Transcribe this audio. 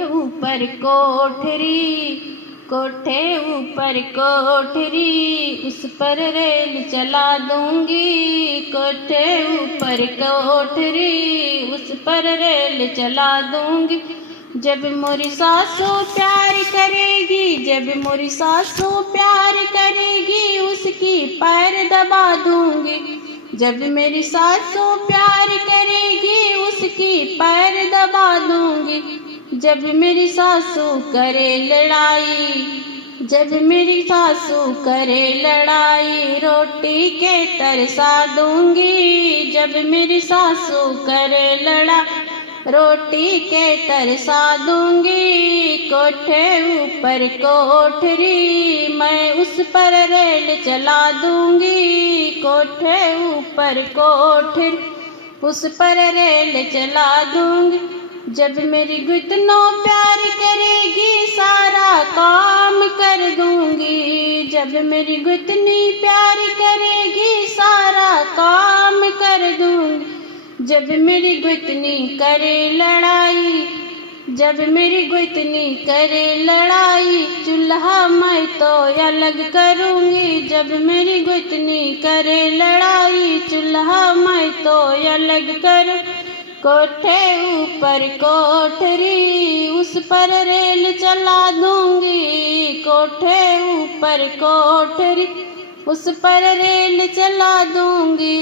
ऊपर कोठरी, कोठे ऊपर कोठरी, उस पर रेल चला दूंगी। कोठे ऊपर कोठरी, उस पर रेल चला दूंगी। जब मोरी सासू प्यार करेगी, जब मोरी सासू प्यार करेगी, उसकी पैर दबा दूंगी। जब मेरी सासू प्यार करेगी, उसकी पैर दबा दूंगी। जब मेरी सासू करे लड़ाई, जब मेरी सासू करे लड़ाई, रोटी के तरसा दूंगी। जब मेरी सासू करे लड़ाई, रोटी के तरसा दूंगी। कोठे ऊपर कोठरी, मैं उस पर रेल चला दूंगी। कोठे ऊपर कोठरी, उस पर रेल चला दूंगी। जब मेरी गुतनों प्यार करेगी, सारा काम कर दूंगी। जब मेरी गुतनी प्यार करेगी, सारा काम कर दूंगी। जब मेरी गुतनी करे लड़ाई, जब मेरी गुतनी करे लड़ाई, चूल्हा मैं तो अलग करूंगी। जब मेरी गुतनी करे लड़ाई, चूल्हा मैं तो अलग करूं। कोठे ऊपर कोठरी, उस पर रेल चला दूंगी। कोठे ऊपर कोठरी, उस पर रेल चला दूंगी।